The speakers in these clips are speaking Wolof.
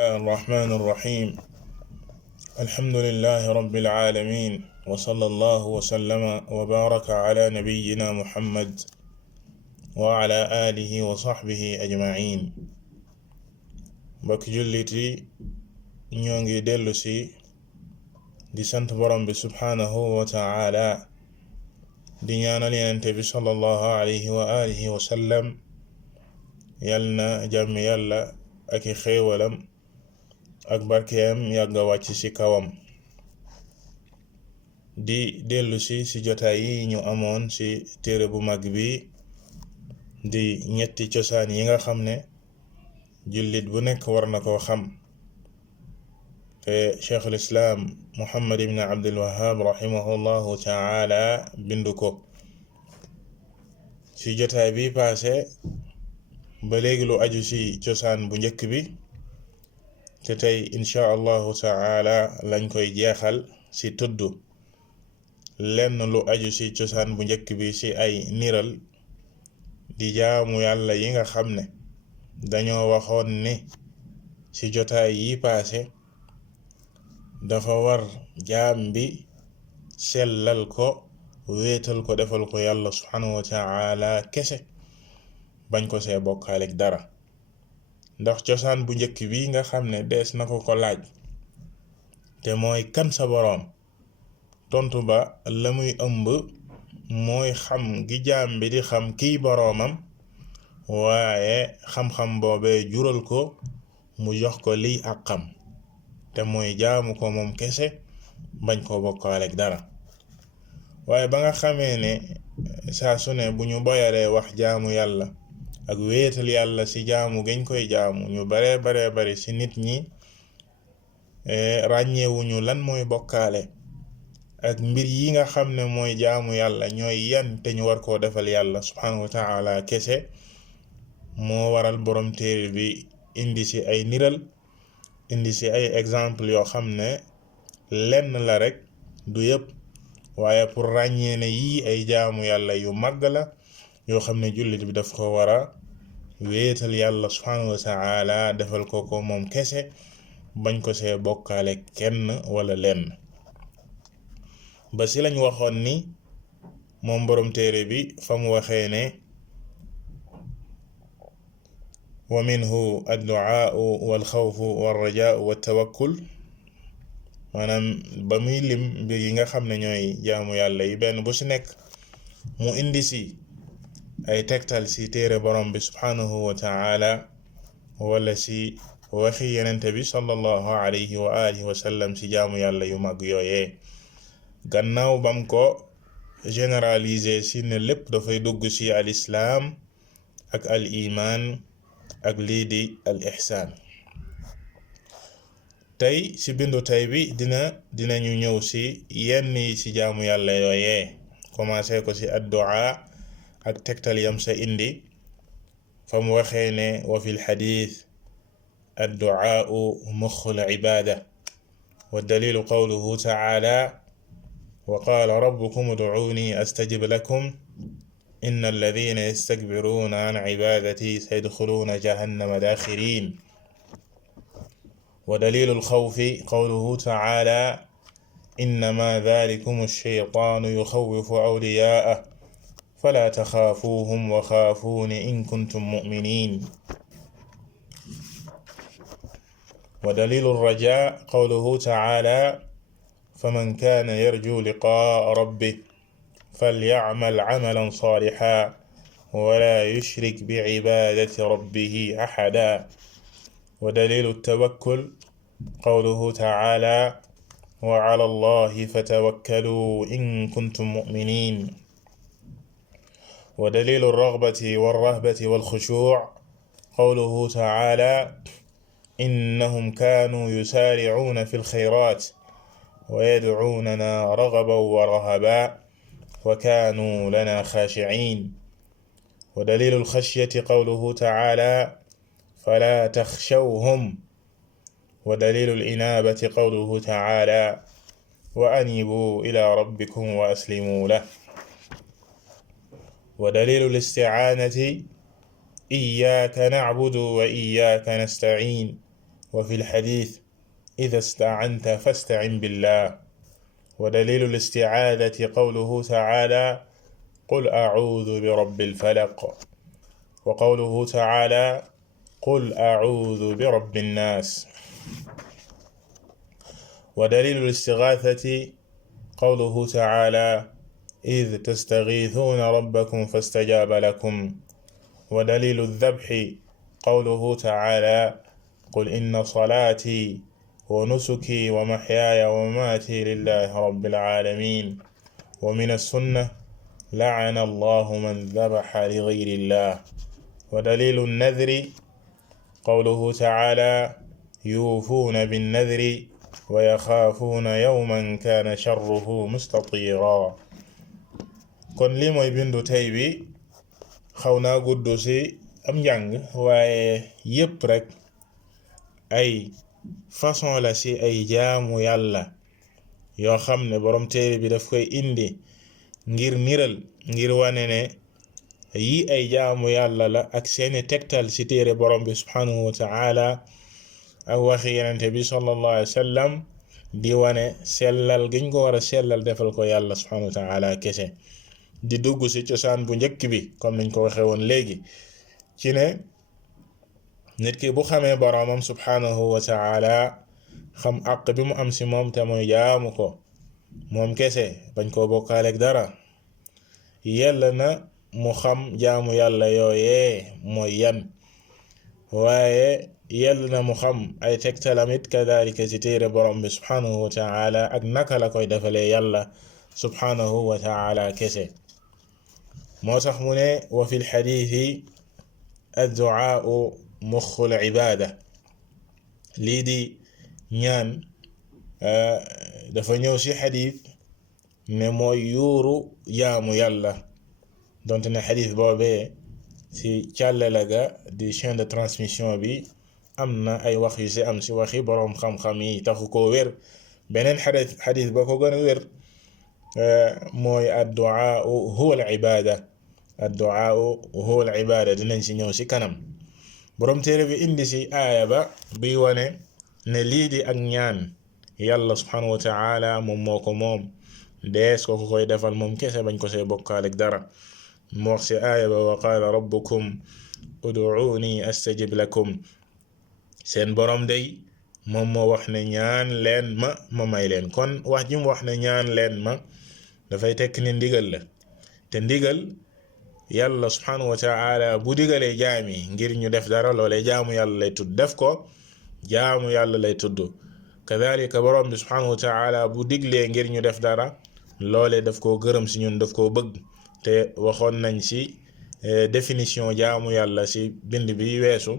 الرحمن الرحيم الحمد لله رب العالمين وصلى الله وسلم وبارك على نبينا محمد وعلى آله وصحبه أجمعين بك جلتي نيونغي دلسي دي سنت برم سبحانه وتعالى دي نيانا لينتبي صلى الله عليه وآله وسلم يلنا جم يلا أكي خيولم ak barkeem yàgga wàcc ci kawam di dellusi ci jotaay yi ñu amoon ci téere bu mag bi di ñetti cosaan yi nga xam ne jullit bu nekk war na koo xam te cheikh al islam muhammad ibn abdul wahhab rahimahullahu ta'ala bindu ko ci jotaay bi paase ba léegi lu aju ci cosaan bu njëkk bi te tey insha allahu ta'ala lañ koy jeexal ci tudd lenn lu aju ci cosaan bu njëkk bi ci ay niral di jaamu yàlla yi nga xam ne dañoo waxoon ni ci jotaay yi paase dafa war jaam bi sellal ko wéetal ko defal ko yàlla subhanahu wa ta'ala kese bañ ko see bokkaaleek dara ndax cosaan bu njëkk bi nga xam ne dees na ko laaj te mooy kan sa boroom tontu ba la muy ëmb mooy xam gi jaam bi di xam kiy boroomam waaye xam-xam boobee jural ko mu jox ko liy àqam te mooy jaamu ko moom kese bañ ko bokkaaleek dara waaye ba nga xamee ne saa su ne bu ñu boyalee wax jaamu yàlla ak wéetal yàlla ci jaamu gañ koy jaamu ñu bare bari ci nit ñi ràññeewuñu lan mooy bokkaale ak mbir yi nga xam ne mooy jaamu yàlla ñooy yan te ñu war koo defal yàlla subhanahu wa ta'ala kese moo waral borom téere bi indi ci ay niral indi ci ay exemple yoo xam ne lenn la rek du yépp waaye pour ràññee ne yii ay jaamu yàlla yu màgg la yoo xam ne jullit bi daf ko war a wéetal yàlla subhanahu wa ta'ala defal ko ko moom kese bañ ko see bokkaale kenn wala lenn ba si lañ waxoon ni moom borom téere bi fa mu waxee ne wa minhu ad-du'a wal khawfu war raja'u wat tawakkul maanaam ba muy lim mbir yi nga xam ne ñooy jaamu yàlla yi benn bu si nekk mu indi si ay tegtal ci téere borom bi subhanahu wa ta'ala wala ci waxi yenente bi sallallahu alayhi wa alihi wa sallam ci jaamu yàlla yu mag yooyee gannaaw bam ko généraliser ci ne lépp dafay dugg ci al islam ak al iman ak lii di al ihsan tey ci bindu tey bi dinañu ñëw ci yenn yi ci jaamu yàlla yooyee commencé ko ci ad-du'a ak tegtal yam sa indi fam waxee ne wa fil xadiis ad-du'aa'u muxul ibaada wa dalilu qawluhu ta'ala wa qaala rabbukum ud'uuni astajib lakum inna alladhiina yastakbiruuna an cibaadatii sayadxuluuna jahannama daaxiriin wa dalilu alxawfi qawluhu ta'ala innamaa dhaalikum ash-shaytaanu yuxawwifu awliyaa'ahu فلا تخافوهم وخافون إن كنتم مؤمنين ودليل الرجاء قوله تعالى فمن كان يرجو لقاء ربه فليعمل عملا صالحا ولا يشرك بعبادة ربه أحدا ودليل التوكل قوله تعالى وعلى الله فتوكلوا إن كنتم مؤمنين ودليل الرغبة والرهبة والخشوع قوله تعالى إنهم كانوا يسارعون في الخيرات ويدعوننا رغبا ورهبا وكانوا لنا خاشعين ودليل الخشية قوله تعالى فلا تخشوهم ودليل الإنابة قوله تعالى وأنيبوا إلى ربكم وأسلموا له ودليل الاستعانة إياك نعبد وإياك نستعين وفي الحديث إذا استعنت فاستعن بالله. ودليل الاستعاذة قوله تعالى قل أعوذ برب الفلق، وقوله تعالى قل أعوذ برب الناس. ودليل الاستغاثة قوله تعالى إذ تستغيثون ربكم فاستجاب لكم. ودليل الذبح قوله تعالى قل إن صلاتي ونسكي ومحياي ومماتي لله رب العالمين. ومن السنة لعن الله من ذبح لغير الله. ودليل النذر قوله تعالى يوفون بالنذر ويخافون يوما كان شره مستطيرا. kon lii mooy bindu tey bi, xaw naa gudd ci am njàng waaye yépp rek ay façon la ci ay jaamu yàlla yoo xam ne borom téere bi daf koy indi ngir niral, ngir wane ne yi ay jaamu yàlla la ak seeni tegtal ci téere borom bi subhanahu wa ta'ala ak waxi yenente bi sallallahu alayhi wa sallam di wane sellal giñ ko war a sellal defal ko yàlla subhanahu wa ta'ala kese. di dugg ci cosaan bu njëkk bi comme niñ ko waxee woon léegi ci ne nit ki bu xamee boromam subhanahu wa ta'ala xam àq bi mu am ci moom te mooy jaamu ko moom kese bañ koo bokkaaleeg dara, yella na mu xam jaamu yàlla yooyee mooy yan, waaye yell na mu xam ay tegtalamit kadalika ci téere borom bi subhanahu wa ta'ala ak naka la koy defalee yàlla subhanahu wa ta'ala kese. moo tax mu ne wa fi lxadithi adduaau muxul ibada, lii di ñaan dafa ñëw ci xadis ne mooy yuuru jaamu yàlla, donte ne xadis boobee ci càllala ga di chaîne de transmission bi am na ay wax yu ci am ci waxi boroom xam-xam yi taxu koo wér. beneen xadis ba ko gën a wér mooy adduaau huwa al ibada, adduaau huwa al ibada, dinañ ci ñëw ci kanam. boroom téere bi indi ci aaya ba biy wane ne lii di ak ñaan yàlla subhanahu wa ta'ala moom moo ko moom, dees ko koy defal moom kese bañ ko see bokkaaleeg dara. mu wax ci aaya ba wa qaala rabbukum ud'uuni astajib lakum, seen borom day moom moo wax ne ñaan leen ma may leen. kon wax ji mu wax ne ñaan leen ma dafay tekk ne ndigal la, te ndigal yàlla subhanahu wa ta'ala bu digalee jaami ngir ñu def dara loolee jaamu yàlla lay tudd, def ko jaamu yàlla lay tudd. kadhalika borom bi subhanahu wa ta'ala bu diglee ngir ñu def dara loolee daf koo gërëm ci ñun, daf koo bëgg. te waxoon nañ ci définition jaamu yàlla ci bind bi weesu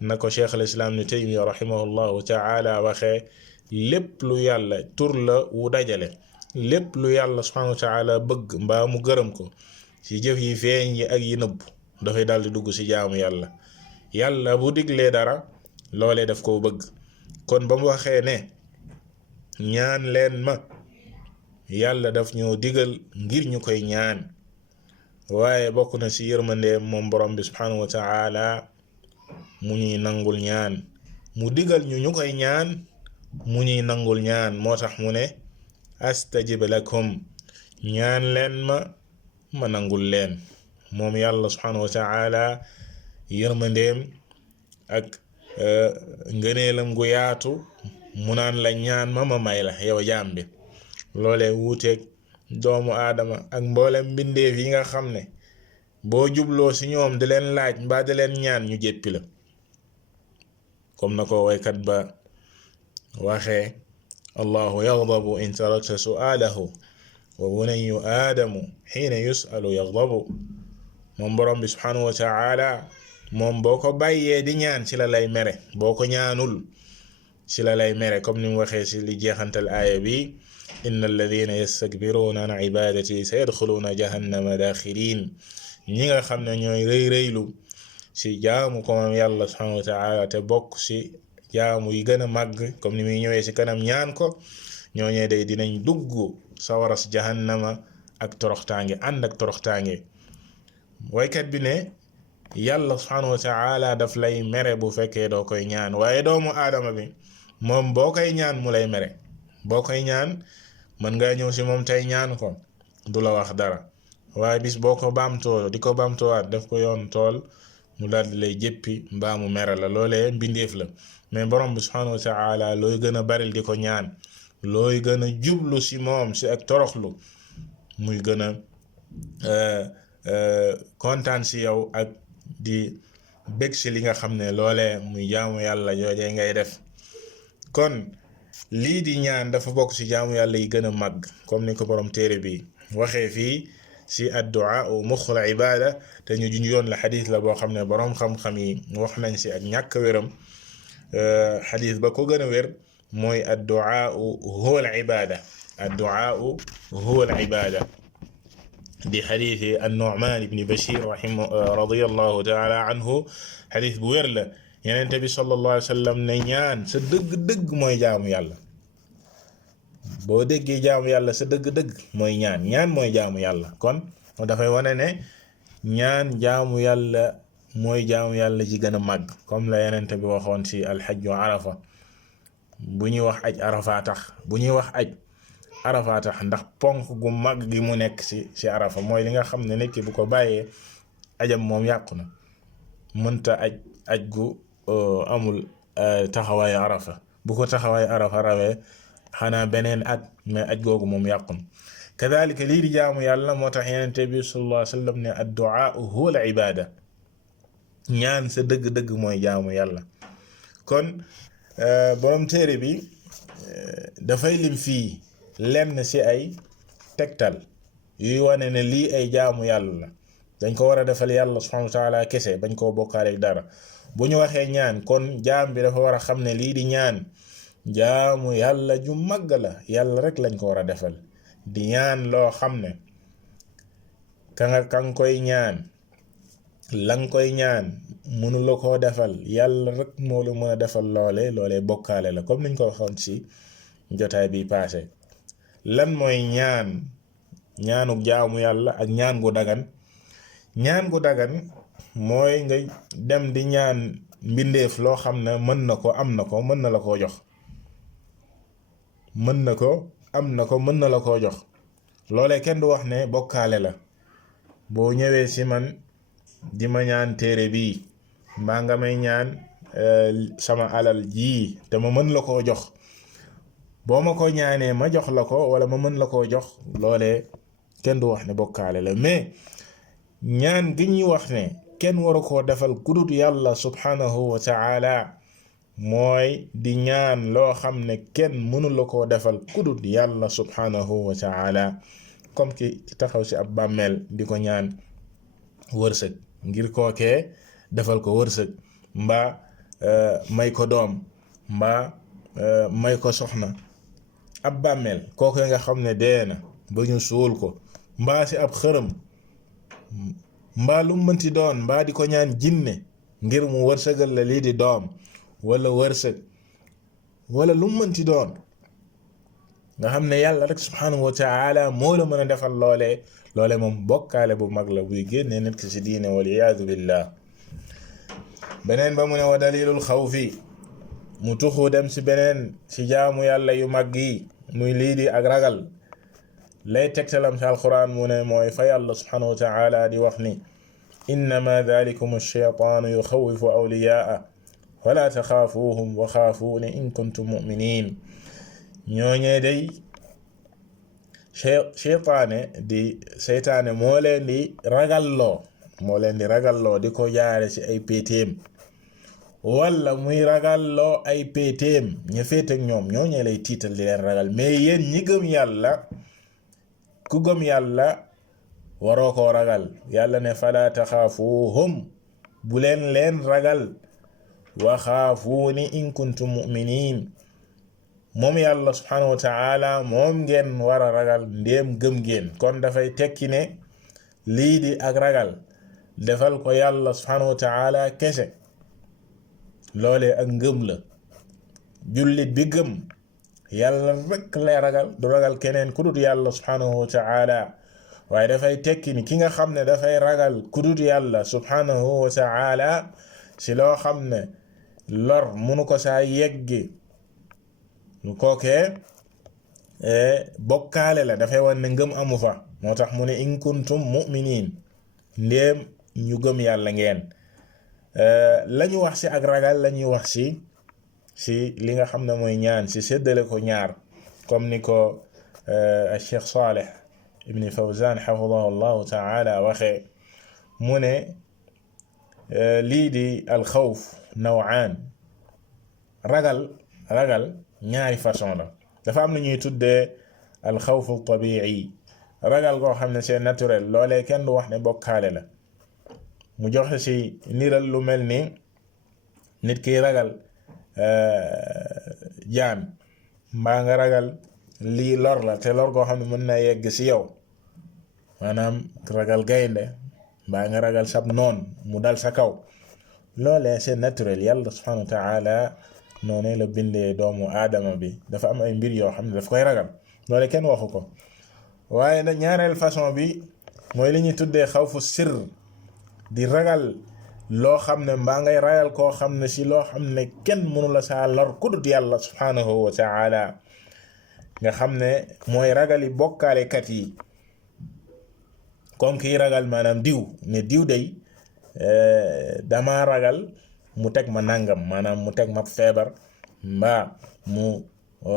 na ko cheikh al islam ibn Taymiyya rahimahullahu ta'ala waxee lépp lu yàlla tur la wu dajale lépp lu yàlla subhanahu wa ta'ala bëgg mbaa mu gërëm ko ci jëf yi feeñ yi ak yi nëbb dafay daldi dugg ci jaamu yàlla. yàlla bu diglee dara loolee daf koo bëgg. kon ba mu waxee ne ñaan leen ma, yàlla daf ñoo digal ngir ñu koy ñaan, waaye bokk na ci yërmandeem moom borom bi subhanahu wa ta'ala mu ñuy nangul ñaan, mu digal ñu koy ñaan, mu ñuy nangul ñaan. moo tax mu ne astajib lakum, ñaan leen ma nangul leen. moom yàlla subhanahu wa ta'ala yërmandeem ak ngëneelam gu yaatu mu naan la ñaan ma may la yow jaam bi. loolee wuuteeg doomu aadama ak mboolem mbindeef yi nga xam ne boo jubloo ci ñoom di leen laaj mbaa di leen ñaan ñu jéppi la, comme na ko waykat ba waxee allahu yaghdabu in tarakta su'alahu wa bunayyu aadamu xiina yus'alu yaghdabu. moom borom bi subhanahu wa ta'ala moom boo ko bàyyee di ñaan ci la lay mere, boo ko ñaanul ci la lay mere, comme ni mu waxee ci li jeexantal aaya bi inna alladhina yastakbiruna an ibadati sayadkhuluna jahannama dakhirin. ñi nga xam ne ñooy rëy rëylu ci jaamu ko moom yàlla subhanahu wa ta'ala te bokk ci jaamu yi gën a màgg comme ni muy ñëwee ci kanam ñaan ko, ñooñee day dinañ dugg sawara ci jahannama ak toroxtaange, ànd ak toroxtaange. waykat bi ne yàlla subhanahu wa ta'ala daf lay mere bu fekkee doo koy ñaan. waaye doomu aadama bi moom boo koy ñaan mu lay mere. boo koy ñaan mën ngaa ñëw si moom tey ñaan ko du la wax dara, waaye bis boo ko baamtoo di ko baamtoowaat def ko yoon tool mu daal di lay jéppi mbaa mu mere la. loolee mbindeef la. mais borom bi subhanahu wa ta'ala looy gën a baril di ko ñaan, looy gën a jublu si moom si ak toroxlu, muy gën a kontaan si yow ak di bég si li nga xam ne loolee muy jaamu yàlla joojee ngay def. kon lii di ñaan dafa bokk si jaamu yàlla yi gën a màgg, comme ni ko borom téere bi waxee fii si addu'a muxul ibada. te ñu junjoon la xadis la boo xam ne borom xam-xam yi wax nañ si ak ñàkk wéram. xadis ba ko gën a wér mooy addu'a huwa al ibada. addu'a huwa al ibada di xadisi an-Nu'man ibn Bashir radiyallahu ta'ala anhu. xadis bu wér la. Yonent bi sallallahu alayhi wa sallam ne ñaan sa dëgg-dëgg mooy jaamu yàlla. boo déggee jaamu yàlla sa dëgg-dëgg mooy ñaan. ñaan mooy jaamu yàlla. kon dafay wane ne ñaan jaamu yàlla mooy jaamu yàlla ji gën a màgg, comme la Yonent bi waxoon ci alxajju arafa. bu ñuy wax aj arafa tax bu ñuy wax aj arafa tax ndax ponk gu màgg gi mu nekk ci arafa mooy li nga xam ne nit ki bu ko bàyyee ajam moom yàqu na. mënta aj gu amul taxawaayu arafa. bu ko taxawaayu arafa rawee xanaa beneen at, mais aj googu moom yàqun. kadalika lii di jaamu yàlla moo tax Yonent bi sallallahu alayhi wa sallam ne addu'a huwa al ibada. ñaan sa dëgg-dëgg mooy jaamu yàlla. kon borom téere bi dafay lim fii lenn ci ay tegtal yuy wane ne lii ay jaamu yàlla la. dañ ko war a defal yàlla subhanahu wa ta'ala kese, bañ koo bokkaale dara. bu ñu waxee ñaan kon jaam bi dafa war a xam ne lii di ñaan jaamu yàlla ju màgg la. yàlla rek lañ ko war a defal. di ñaan loo xam ne ka nga koy ñaan la nga koy ñaan mënu la koo defal, yàlla rek moo la mën a defal loolee bokkaale la, comme niñ ko waxoon ci jotaay bi passé. lan mooy ñaanu jaamu yàlla ak ñaan gu dagan. ñaan gu dagan mooy nga dem di ñaan mbindeef loo xam ne mën na ko, am na ko, mën na la koo jox. mën na ko, am na ko, mën na la koo jox. loolee kenn du wax ne bokkaale la. boo ñëwee ci man di ma ñaan téere bii mbaa nga may ñaan sama alal jii te ma mën la koo jox, boo ma ko ñaanee ma jox la ko wala ma mën la koo jox, loolee kenn du wax ne bokkaale la. mais ñaan gi ñuy wax ne kenn waru koo defal kudut yàlla subhanahu wa ta'ala mooy di ñaan loo xam ne kenn mënu la koo defal kudut yàlla subhanahu wa ta'ala. comme ki taxaw ci ab bàmmeel di ko ñaan wërsëg ngir kookee defal ko wërsëg, mbaa may ko doom, mbaa may ko soxna. ab bàmmeel kookee nga xam ne dee na ba ñu suul ko, mbaa ci ab xërëm, mbaa lu mënti doon, mbaa di ko ñaan jinne ngir mu wërsëgal la lii di doom wala wërsëg, wala lu mënti doon, nga xam ne yàlla rek subhanahu wa ta'ala moo la mën a defal loolee moom bokkaale bu mag la buy génne nit ki ci diine, wal iyaadu billah. beneen ba mu ne wa dalilul xawfi, mu tuxu dem ci beneen ci jaamu yàlla yu mag yi muy lii di ak ragal. lay tegtalam ci alquran mu ne mooy fa yàlla subhanahu wa ta'ala di wax ni innama dhalikum ash-shaytanu yuxawifu awliyaa wala taxaafuuhum wa xaafuuni in kuntum mu'minin. ñooñee day seytaane moo leen di ragalloo di ko jaare ci ay péetéem, wala muy ragalloo ay péetéem ña féeteeg ñoom, ñooñee lay tiital di leen ragal. mais yéen ñi gëm yàlla, ku gëm yàlla waroo koo ragal. yàlla ne fala taxaafuuhum, bu leen ragal, wa xaafuuni in kuntum mu'minin. moom yàlla subhanahu wa ta'ala moom ngeen war a ragal ndéem gëm ngeen. kon dafay tekki ne lii di ak ragal defal ko yàlla subhanahu wa ta'ala kese, loolee ak ngëm la. jullit bi gëm yàlla rek lay ragal, du ragal keneen ku dul yàlla subhanahu wa ta'ala. waaye dafay tekki ni ki nga xam ne dafay ragal kudut yàlla subhanahu wa ta'ala si loo xam ne lor munu ko saa yeggi kookee bokkaale la, dafay wan ne ngëm amu fa. moo tax mu ne in kuntum mu'minin, ndéem ñu gëm yàlla ngeen. lañu wax si ak ragal lañuy wax si li nga xam ne mooy ñaan, si séddale ko ñaar, comme ni ko Cheikh Saleh ibn Fawzan xafidahu llahu taala waxee, mu ne lii di alxawf nawaan, ragal ñaari façon la. dafa am lu ñuy tuddee alxawfu tabii, ragal goo xam ne c'est naturel, loolee kenn du wax ne bokkaale la. mu joxe si niral lu mel ni nit kiy ragal jaan, mbaa nga ragal lii lor la te lor goo xam ne mën na yegg si yow, maanaam ragal gaynde, mbaa nga ragal sab noon mu dal sa kaw. loolee c'est naturel, yàlla subhanahu wa ta'ala noonu la bindee doomu aadama bi, dafa am ay mbir yoo xam ne daf koy ragal, loolee kenn waxu ko. waaye nag ñaareel façon bi mooy li ñuy tuddee xawfu sirr, di ragal loo xam ne mbaa ngay ragal koo xam ne si loo xam ne kenn mënu la saa lor ku dut yàlla subhanahu wa ta'ala, nga xam ne mooy ragali bokkaalekat yi. comme kiy ragal maanaam diw ne diw day dama ragal mu teg ma nangam, maanaam mu teg ma feebar mbaa mu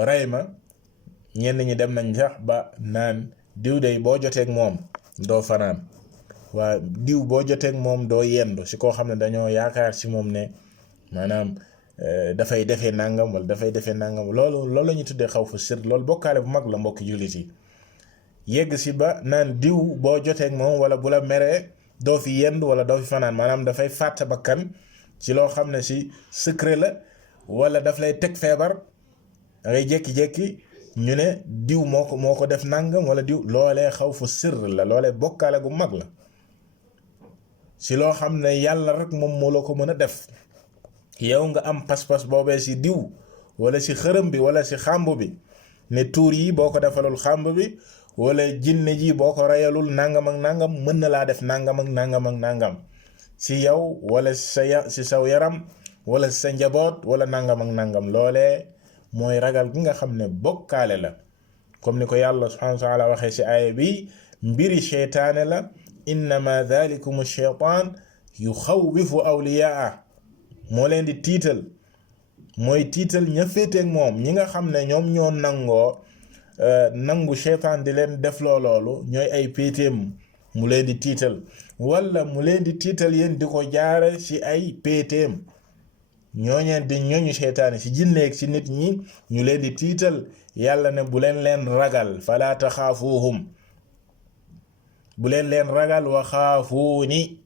rey ma. ñenn ñi dem nañ sax ba naan diw day boo joteeg moom doo fanaan, waa diw boo joteeg moom doo yendu, si koo xam ne dañoo yaakaar si moom ne maanaam dafay defee nangam wala dafay defee nangam. loolu la ñu tuddee xawfu sir. loolu bokkaale bu mag la mbokki jullit yi. yegg si ba naan diw boo joteeg moom wala bu la meree doo fi yendu wala doo fi fanaan, maanaam dafay fàtte bakkan ci loo xam ne si secret la, wala daf lay teg feebar, da ngay jékki-jékki ñu ne diw moo ko def nangam wala diw. loolee xawfu sir la, loolee bokkaale gu mag la si loo xam ne yàlla rek moom moo la ko mën a def. yow nga am pas-pas boobee si diw wala si xërëm bi wala si xàmb bi, ne tuur yi boo ko defalul xàmb bi wala jinne ji boo ko reyalul nangam ak nangam mën na laa def nangam ak nangam ak nangam si yow wala si saw yaram wala sa njaboot wala nangam ak nangam. loolee mooy ragal gi nga xam ne bokkaale la, comme ni ko yàlla subhanahu wa ta'ala waxee si aaya bi, mbiri seytaane la, innama dhalikum shaytan yuxawwifu awliyaa, moo leen di tiital, mooy tiital ña féeteeg moom, ñi nga xam ne ñoom ñoo nangu seytaan di leen def loolu, ñooy ay péeteem, mu leen di tiital, wala mu leen di tiital yéen di ko jaare si ay péeteem. ñooñeen di ñooñu seytaane si jinneeg si nit ñi, ñu leen di tiital. yàlla ne bu leen ragal, fala taxaafuuhum, bu leen ragal, wa xaafuuni,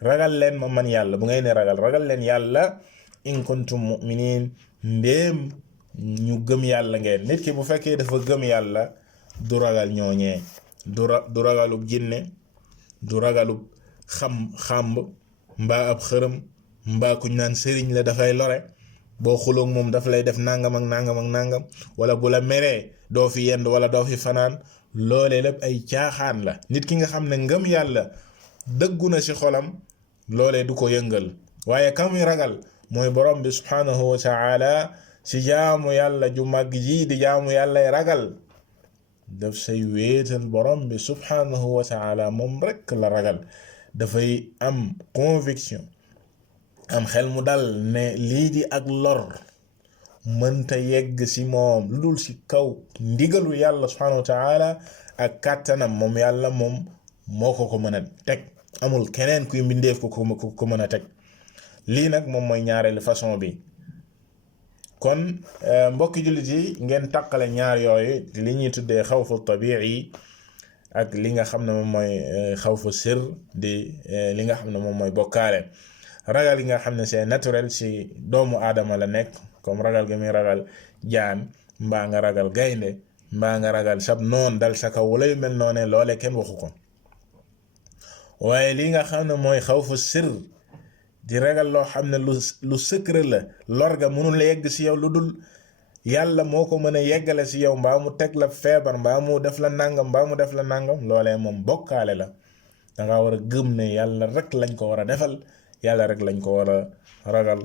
ragal leen ma man yàlla. bu ngay ne ragal leen yàlla, in kuntum mu'minin, ndéem ñu gëm yàlla ngeen. nit ki bu fekkee dafa gëm yàlla du ragal ñooñee, du ragalub jinne, du ragalub xàmb mbaa ab xërëm mbaa kuñ naan sëriñ la dafay lore, boo xuloog moom daf lay def nangam ak nangam ak nangam, wala bu la meree doo fi yend wala doo fi fanaan. loolee lépp ay caaxaan la. nit ki nga xam ne ngëm yàlla dëggu na ci xolam, loolee du ko yëngal. waaye kamuy ragal mooy borom bi subhanahu wa ta'ala. ci jaamu yàlla ju mag ji di jaamu yàllay ragal, daf say wéetal borom bi subhanahu wa ta'ala, moom rek la ragal. dafay am conviction, am xel mu dal ne lii di ak lor mënta yegg si moom lu dul si kaw ndigalu yàlla subhanahu wa ta'ala ak kàttanam. moom yàlla moom moo ko mën a teg, amul keneen kuy mbindeef ko mën a teg. lii nag moom mooy ñaareelu façon bi. kon mbokki jullit yi, ngeen tàqale ñaar yooyu, li ñuy tuddee xawfu tabi'i ak li nga xam ne moom mooy xawfu sir, di li nga xam ne moom mooy bokkaale. ragal yi nga xam ne c'est naturel si doomu aadama la nekk, comme ragal gi muy ragal jaan, mbaa nga ragal gaynde, mbaa nga ragal sab noon dal sa kaw wala yu mel noone, loole kenn waxu ko. waaye li nga xam ne mooy xawfu sir, di ragal loo xam ne lu secret la, lor ga mënul la yegg si yow lu dul yàlla moo ko mën a yeggale si yow mbaa mu teg la feebar mbaa mu def la nangam mbaa mu def la nangam loolee moom bokkaale la. danga war a gëm ne yàlla rek lañ ko war a defal yàlla rek lañ ko war a ragal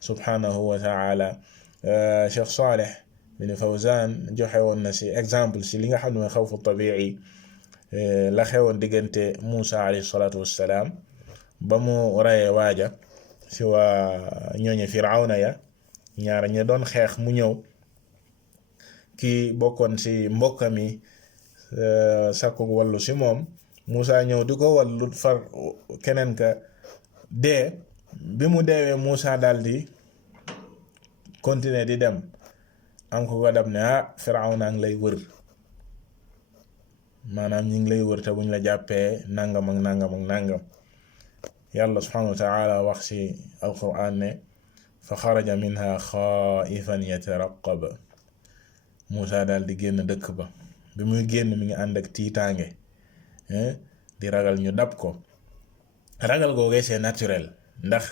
subhanahu wa taala. Cheikh Saleh bin Fawzan joxe woon na si exemple si li nga xam ne mooy xawfu tabii la xewoon diggante Muusa alayhi salaatu wassalaam ba mu rayee waaja si waa ñooñu Firawna ya ñaar ña doon xeex mu ñëw kii bokkoon si mbokkam yi sakku wallu si moom Muusa ñëw di ko wallu far keneen ka dee bi mu deewee Muusa daldi continuer di dem am ko ko dab ne Firawna ngi lay wër maanaam ñi ngi lay wër te buñ la jàppee nangam ak nangam ak nangam yàlla subhanahu wa taala wax ci alquran ne fa xaraja minha xaifan yataraqab Muusa daal di génn dëkk ba bi muy génn mi ngi ànd ak tiitaange di ragal ñu dab ko ragal googee c'est naturel ndax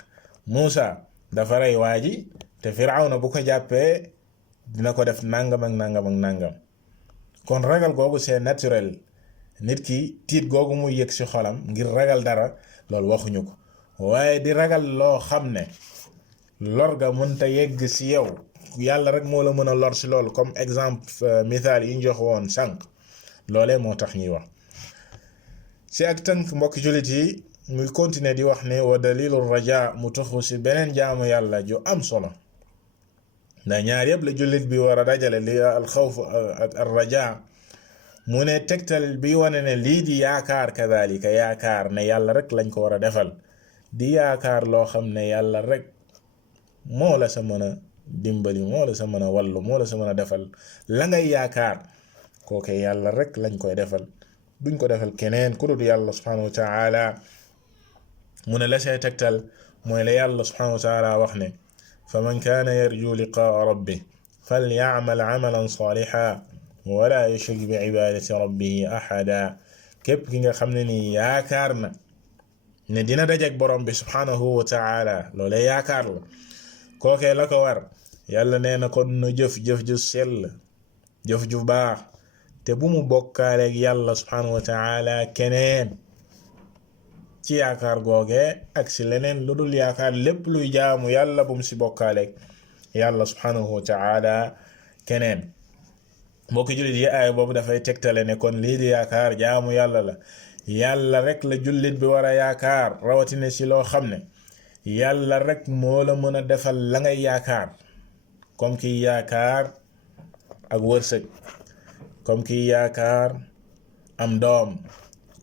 Muusa dafa rey waa ji te Firawna bu ko jàppee dina ko def nangam ak nangam ak nangam kon ragal googu c'est naturel nit ki tiit googu muy yëg ci xolam ngir ragal dara loolu waxuñu ko waaye di ragal loo xam ne lor ga mënta yegg ci yow yàlla rek moo la mën a lor ci loolu comme exemple misaal yi ñu jox woon sànq loolee moo tax ñuy wax ci ak tënk mbokki jullit yi muy continuer di wax ne wa dalilu raja mu taxu ci beneen jaamu yàlla ju am solo ndax ñaar yëpp la jullit bi war a dajale li alxawf ak ar raja mu ne tegtal bi wane ne lii di yaakaar kadalika yaakaar ne yàlla rek lañ ko war a defal di yaakaar loo xam ne yàlla rek moo la sa mën a dimbali moo la sa mën a wallu moo la sa mën a defal la ngay yaakaar kooke yàlla rek lañ koy defal duñ ko defal keneen ku dul yàlla subhanahu wa taala mu ne la say tegtal mooy la yàlla subhanahu wa taala wax ne fa man kaana yarju liqaa rabbi falyacmal camalan saalixa wala yushrik bi cibaadati rabbihi axada képp ki nga xam ne nii yaakaar na ne dina dajeg borom bi subhanahu wa taala loolee yaakaar la kookee la ko war yàlla nee na kon na jëf ju sell jëf ju baax te bu mu bokkaaleeg yàlla subhanahu wa taala keneen ci yaakaar googee ak si leneen lu dul yaakaar lépp luy jaamu yàlla bu mu si bokkaaleeg yàlla subhanahu wa taala keneen mbokki jullit yi aaya boobu dafay tegtale ne kon lii di yaakaar jaamu yàlla la yàlla rek la jullit bi war a yaakaar rawatina si loo xam ne yàlla rek moo la mën a defal la ngay yaakaar comme kiy yaakaar ak wërsëg comme kiy yaakaar am doom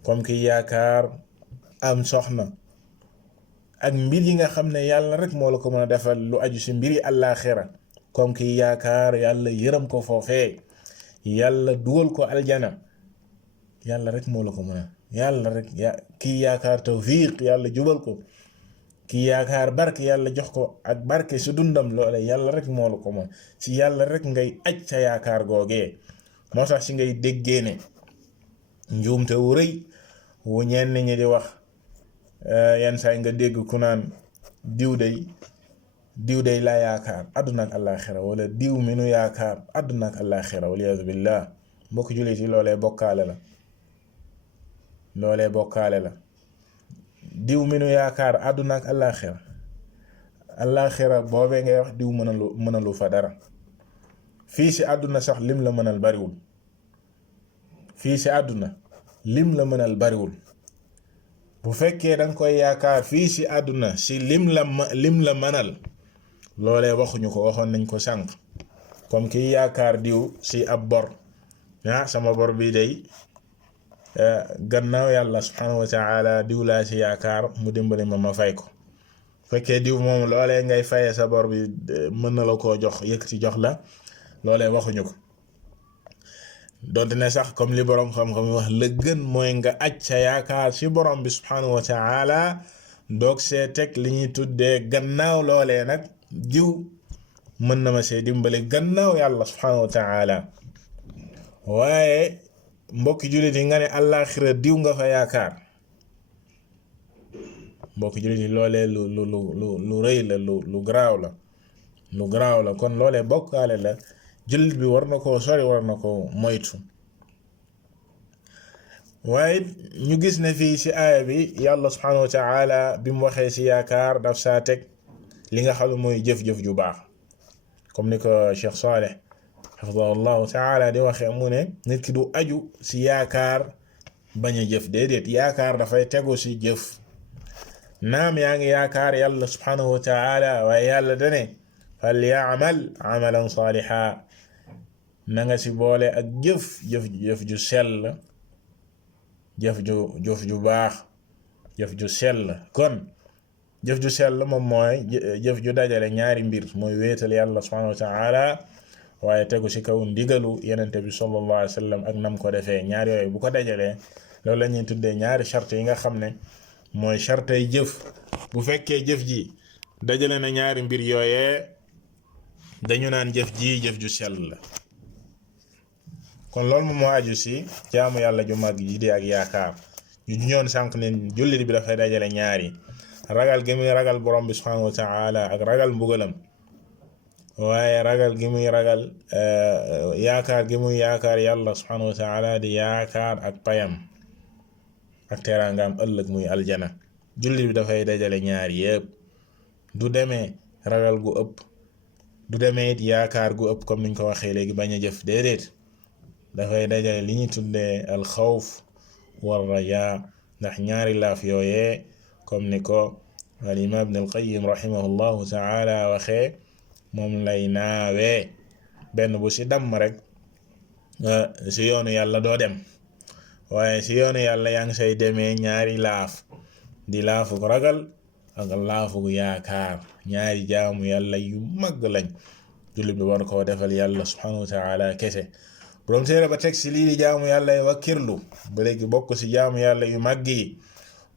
comme kiy yaakaar am soxna ak mbir yi nga xam ne yàlla rek moo la ko mën a defal lu aju si mbiri àllaaxira comme kiy yaakaar yàlla yërëm ko foofee yàlla dugal ko aljana yàlla rek moo la ko mën a yàlla rek kiy yaakaar tawfiq yàlla jubal ko kiy yaakaar barke yàlla jox ko ak barke si dundam loole yàlla rek moo la ko mën si yàlla rek ngay aj sa yaakaar googee moo tax si ngay déggee ne njuumte wu rëy wu ñenn ñi di wax yenn saa nga dégg ku naan diw day laa yaakaar àdduna ak àllaaxira wala diw mi nu yaakaar àdduna ak àllaaxira waliyaazu billah mbokk jullit yi loolee bokkaale la diw mi nu yaakaar àdduna ak àllaaxira boobee ngay wax diw mënalu fa dara fii si àdduna sax lim la mënal bariwul fii si àdduna lim la mënal bariwul bu fekkee danga koy yaakaar fii si àdduna si lim la mënal loolee waxuñu ko waxoon nañ ko sànq comme kiy yaakaar diw si ab bor sama bor bi day gannaaw yàlla subhanahu wa taala diw laa si yaakaar mu dimbali ma fay ko fekkee diw moom loolee ngay faye sa bor bi mën na la koo jox yëkkati jox la loolee waxuñu ko donte ne sax comme li boroom xam-xam wax la gën mooy nga aj sa yaakaar si borom bi subhanahu wa taala doog see teg li ñuy tuddee gannaaw loolee nag diw mën na ma see dimbali gannaaw yàlla subhanahu wa taala waaye mbokki jullit yi nga ne àllaaxira diw nga fa yaakaar mbokki jullit yi loolee lu rëy la lu garaaw la lu garaaw la kon loolee bokkaale la jullit bi war na koo sori war na ko moytu. waaye ñu gis ne fii ci aaya bi yàlla subhanahu wa taala bi mu waxee ci yaakaar daf saa teg li nga xam ne mooy jëf-jëf ju baax comme ni ko Cheikh Saleh hafidahullahu taala di waxee mu ne nit ki du aju ci yaakaar bañ a jëf déedéet yaakaar dafay tegu ci jëf. naam yaa ngi yaakaar yàlla subhanahu wa taala waaye yàlla dane fal yaamal amalan saaliha na nga ci boole ak jëf ju sell jëf ju baax jëf ju sell. kon jëf ju sell moom mooy jëf ju dajale ñaari mbir mooy wéetal yàlla subhanahu wa taala waaye tegu ci kaw ndigalu yenente bi sallallahu alayhi wa sallam ak nam ko defee ñaar yooyu bu ko dajalee loolu la ñuy tuddee ñaari charte yi nga xam ne mooy chartay jëf. bu fekkee jëf ji dajale na ñaari mbir yooyee dañu naan jëf ji jëf ju sell la. kon loolu moom moo aju ci jaamu yàlla ju mag ji di ak yaakaar ñu ñoon sànq ne jullit bi dafay dajale ñaari ragal gi muy ragal borom bi subhanahu wa taala ak ragal mbugalam waaye ragal gi muy ragal yaakaar gi muy yaakaar yàlla subhanahu wa taala di yaakaar ak payam ak teraangaam ëllëg muy aljana. jullit bi dafay dajale ñaar yépp du demee ragal gu ëpp du demee it yaakaar gu ëpp comme niñ ko waxee léegi bañ a jëf déedéet dafay dajale li ñu tuddee alxawf war raja ndax ñaari laaf yooyee comme ni ko al imam ibn al qayyim rahimahullahu taala waxee moom lay naawee benn bu ci damm rek ci yoonu yàlla doo dem waaye ci yoonu yàlla yaa ngi say demee ñaari laaf di laafug ragal ak laafug yaakaar ñaari jaamu yàlla yu mag lañ jullit bi war koo defal yàlla subhanahu wa taala kese. borom téere ba teg ci lii di jaamu yàlla yi wakkirlu ba léegi bokk ci jaamu yàlla yu mag yi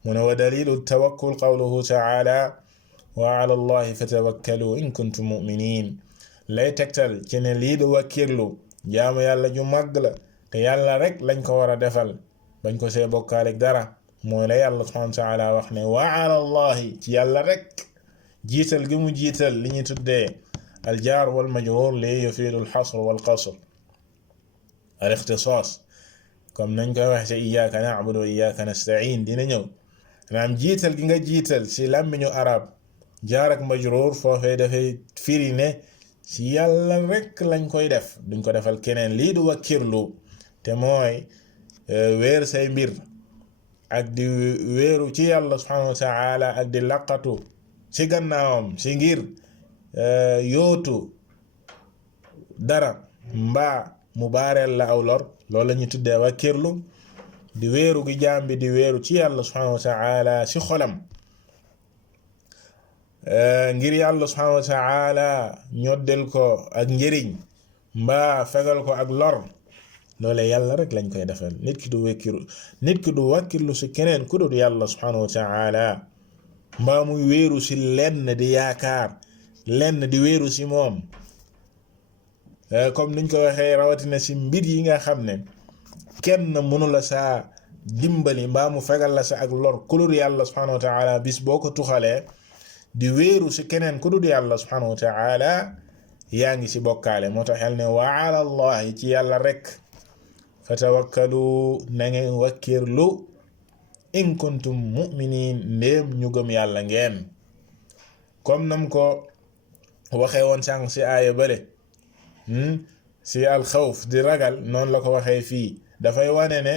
mu ne wa dalilu tawakkul qawluhu taala wa ala allahi fatawakkalu in kuntum muminin. lay tegtal ci ne lii di wakkirlu jaamu yàlla ju mag la te yàlla rek lañ ko war a defal bañ ko see bokkaale dara mooy la yàlla subhanahu wa taala wax ne wa ala allahi ci yàlla rek jiital gi mu jiital li ñu tuddee aljaar wal majruur li yufiidu alxasr wal qasr al ixtisaas comme nañ koy wax ci iyyaka na'budu wa iyyaka nasta'in dina ñëw naam jiital gi nga jiital ci làmmiñu arab jaar ak majruur foofee dafay firi ne ci yàlla rek lañ koy def duñ ko defal keneen lii du wakkirlu te mooy weer say mbir ak di weeru ci yàlla subhanahu wa ta'ala ak di laqatu ci gannaawam ci ngir yootu dara mbaa mu baareel la aw lor loolu la ñu tuddee wakkirlu di weeru gi jaam bi di weeru ci yàlla subhanahu wa ta'ala ci xolam ngir yàlla subhanahu wa ta'ala ñoddel ko ak njëriñ mbaa fegal ko ak lor loole yàlla rek lañ koy defal. nit ki du wakkirlu ci keneen ku dul yàlla subhanahu wa ta'ala mbaa muy weeru ci lenn di yaakaar lenn di weeru ci moom comme niñ ko waxee rawatina ci mbir yi nga xam ne kenn mënu la saa dimbali mbaa mu fegal la sa ak lor ku dul yàlla subhanahu wa ta'ala bis boo ko tuxalee di weeru ci keneen ku dul yàlla subhanahu wa ta'ala yaa ngi ci bokkaale. moo tax yàlla ne wa ala allahi ci yàlla rek fatawakkalu na ngeen wakkirlu in kuntum mu'minin ndéem ñu gëm yàlla ngeen comme nam ko waxee woon sànq ci aaya bale ci alxawf di ragal noonu la ko waxee fii dafay wane ne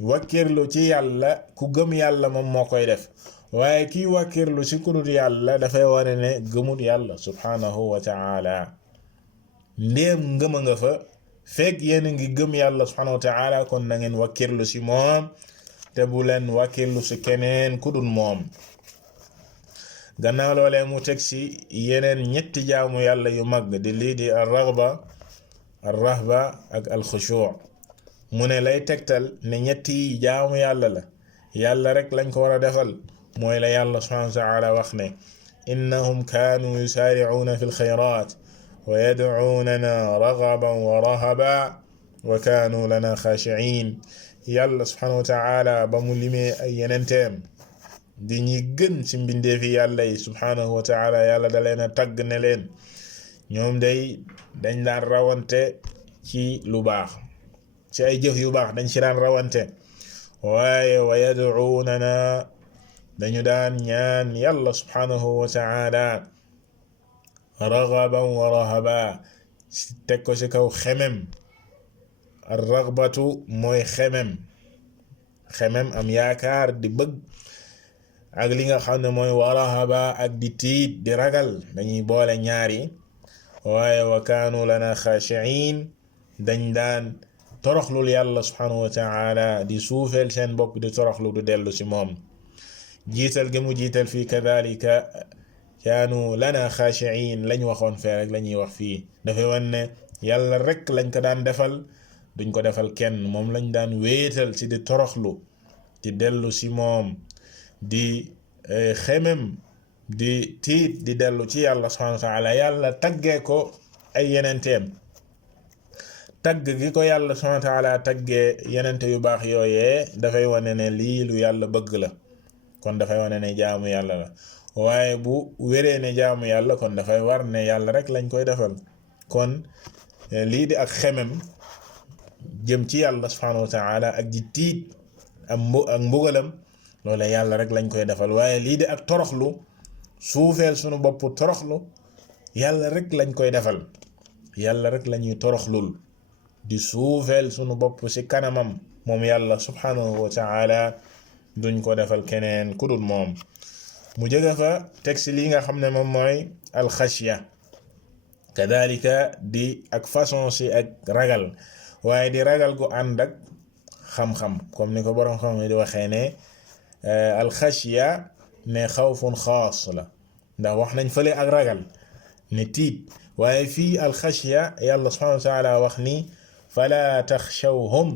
wakkirlu ci yàlla ku gëm yàlla moom moo koy def waaye kii wakkirlu ci ku dul yàlla dafay wane ne gëmut yàlla subhanahu wa ta'ala. ndéem ngëma nga fa fekk yéen ngi gëm yàlla subhanahu wa ta'ala kon na ngeen wakkirlu ci moom te bu leen wakkirlu ci keneen ku dul moom. gannaaw loolee mu teg ci yeneen ñetti jaamu yàlla yu mag di lii di ar-raghba ar-rahba ak al-khushu' mu ne lay tegtal ne ñetti jaamu yàlla la yàlla rek lañ ko war a defal mooy la yàlla subhanahu wa ta'ala wax ne innahum kaanu yusaari'uuna fi l-khayraat wa yad'uunana raghaban wa rahaban wa kaanu lana khashi'in. yàlla subhanahu wa ta'ala ba mu limee ay yenenteem di ñi gën ci mbindeefi yàlla yi subhanahu wa ta'ala yàlla da leen a tagg ne leen ñoom day dañ daan rawante ci lu baax ci ay jëf yu baax dañ ci daan rawante waaye wa yad'uunana dañu daan ñaan yàlla subhanahu wa ta'ala raghaban wa rahaba teg ko ci kaw xemem ar ragbatu mooy xemem am yaakaar di bëgg ak li nga xam ne mooy wa rahaba ak di tiit di ragal dañuy boole ñaari waaye wa kaanu lana xaashiin dañ daan toroxlul yàlla subhanahu wa ta'ala di suufeel seen bopp di toroxlu du dellu ci moom jiital gi mu jiital fii kadhalika kaanu lana xaashiin lañ waxoon fee rek la ñuy wax fii dafay wan ne yàlla rek lañ ko daan defal duñ ko defal kenn moom lañ daan wéetal ci di toroxlu di dellu ci moom di xemem di tiit di dellu ci yàlla subhanahu wa ta'ala yàlla taggee ko ay yenenteem tagg gi ko yàlla subhanahu wa ta'ala taggee yenente yu baax yooyee dafay wane ne lii lu yàlla bëgg la kon dafay wane ne jaamu yàlla la waaye bu wéree ne jaamu yàlla kon dafay war ne yàlla rek lañ koy defal kon lii di ak xemem jëm ci yàlla subhanahu wa ta'ala ak di tiit ak mbugalam loola yàlla rek lañ koy defal waaye lii di ak toroxlu suufeel sunu bopp toroxlu yàlla rek lañ koy defal yàlla rek lañuy toroxlul di suufeel sunu bopp ci kanamam moom yàlla subhanahu wa ta'ala duñ ko defal keneen ku dul moom mu jóge fa teg ci li nga xam ne moom mooy alxashya kadhalika di ak façon ci ak ragal waaye di ragal gu ànd ak xam-xam comme ni ko boroom xam ne di waxee ne alxashya ne xawfun xaas la ndax wax nañ fële ak ragal ne tiit waaye fii alxashya yàlla subhanahu wa ta'ala wax ni fala taxshawhum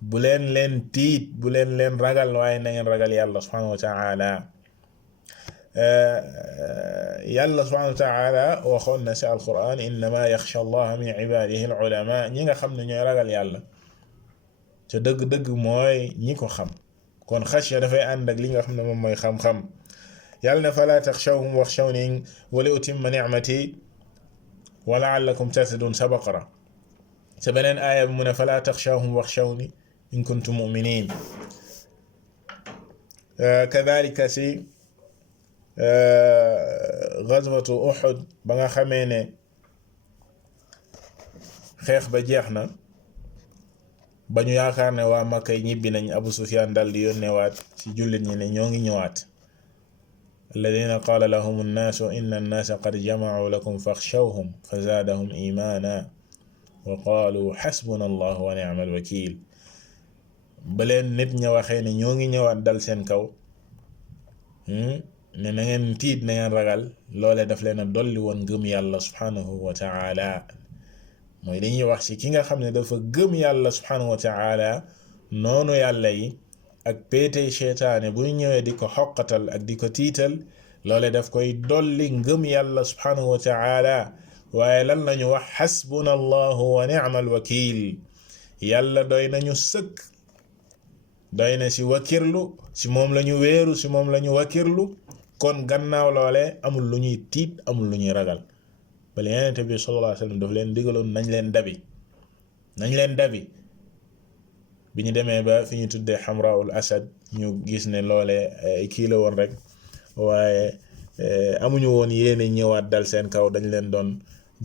bu leen tiit bu leen ragal waaye na ngeen ragal yàlla subhanahu wa ta'ala yàlla subhanahu wa ta'ala waxoon na ci alquran innama yaxsha allaha min ibadihi al ulama ñi nga xam ne ñooy ragal yàlla te dëgg-dëgg mooy ñi ko xam kon xashya dafay ànd ak li nga xam ne moom mooy xam-xam yàlla ne fala taxshawhum waxshawni wa li utimma ni'mati wa la'allakum tahtadun sa baqara sa beneen aaya bi mu ne fala taxshawhum waxshawni in kuntum mu'minin kadhalika si gazwatu Uhud ba nga xamee ne xeex ba jeex na ba ñu yaakaar ne waa Makka ñibbi nañ Abu Sufyan dal di yónneewaat ci jullit ñi ne ñoo ngi ñëwaat alladina qaala lahum annaasu inna annaasa qad jamacuu lakum faxshawhum fa zaadahum imaana wa qaalu xasbuna allah wa ni'mal wakiil ba leen nit ña waxee ne ñoo ngi ñëwaat dal seen kaw ne na ngeen tiit na ngeen ragal loole daf leen a dolli woon gëm yàlla subhanahu wa ta'ala mooy dañuy wax ci ki nga xam ne dafa gëm yàlla subhanahu wa ta'ala noonu yàlla yi ak péetey seytaane buy ñëwee di ko xoqatal ak di ko tiital loole daf koy dolli ngëm yàlla subhanahu wa ta'ala waaye lan lañu wax xasbuna allahu wa ni'mal wakiil yàlla doy nañu sëkk doy na ci wakirlu ci moom lañu wéeru ci moom lañu wakirlu kon gannaaw loole amul lu ñuy tiit amul lu ñuy ragal bal Yonent bi sallallahu alayhi wa sallam daf leen digaloon nañ leen dabi bi ñu demee ba fi ñu tuddee Hamraul Asad ñu gis ne loole kii la woon rek waaye amuñu woon yéene ñëwaat dal seen kaw dañ leen doon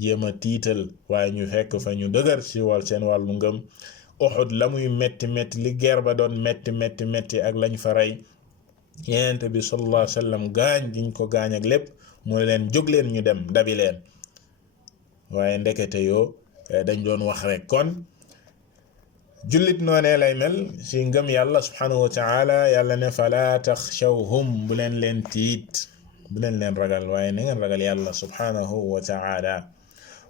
jéem a tiital waaye ñu fekk fa ñu dëgër ci seen wàllu ngëm Uhud la muy metti li guerre ba doon metti ak lañ fa rey Yonent bi sallallahu alayhi wa sallam gaañ giñ ko gaañ ak lépp mu leen jóg leen ñu dem dabi leen waaye ndekete yoo dañ doon wax rek kon jullit noonee lay mel ci ngëm yàlla subhanahu wa ta'ala yàlla ne fala taxshawhum bu leen tiit bu leen ragal waaye na ngeen ragal yàlla subhanahu wa ta'ala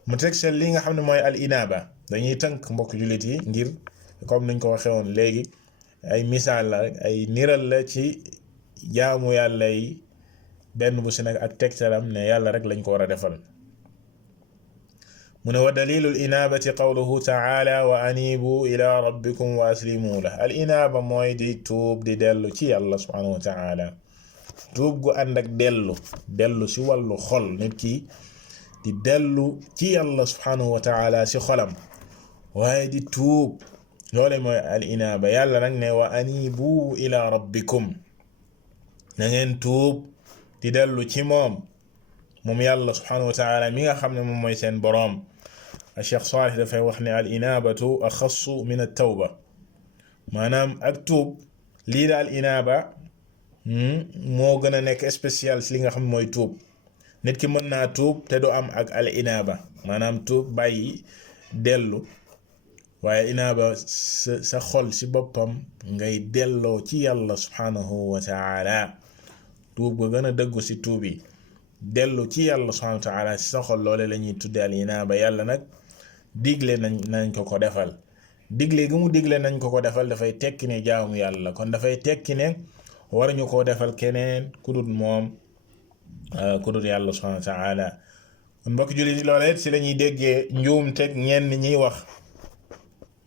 mu teg seen li nga xam ne mooy al inaaba dañuy tënk mbokk jullit yi ngir comme niñ ko waxee woon léegi ay misaal la ay niral la ci jaamu yàlla yi benn bu si nag ak tegtalam ne yàlla rek lañ ko war a defal mu ne wa dalilul inaabati qawluhu ta'ala wa anibu ila rabbikum wa aslimu lah al inaaba mooy di tuub di dellu ci yàlla subhanahu wa ta'ala tuub gu ànd ak dellu si wàllu xol nit ki di dellu ci yàlla subhanahu wa taala si xolam waaye di tuub loole mooy al inaaba yàlla nag ne wa anibu ila rabbikum na ngeen tuub di dellu ci moom yàlla subhanahu wa taala mi nga xam ne moom mooy seen boroom Cheikh Salih dafay wax ne al inaabatu axassu min at tawba maanaam ak tuub lii daal inaaba moo gën a nekk spécial si li nga xam ne mooy tuub nit ki mën naa tuub te du am ak al inaaba maanaam tuub bàyyi dellu waaye inaaba sa xol si boppam ngay delloo ci yàlla subhanahu wa taala tuub ga gën a dëggu si tuub yi dellu ci yàlla subhanahu wa taala si sa xol loole la ñuy tudde al inaaba yàlla nag digle nañ ko defal digle gi mu digle nañ ko defal dafay tekki ne jaamu yàlla kon dafay tekki ne war ñu koo defal keneen ku dul moom ku dul yàlla subhanahu wa taala kon mbokk jullit loole si lañuy déggee njuum teg ñenn ñiy wax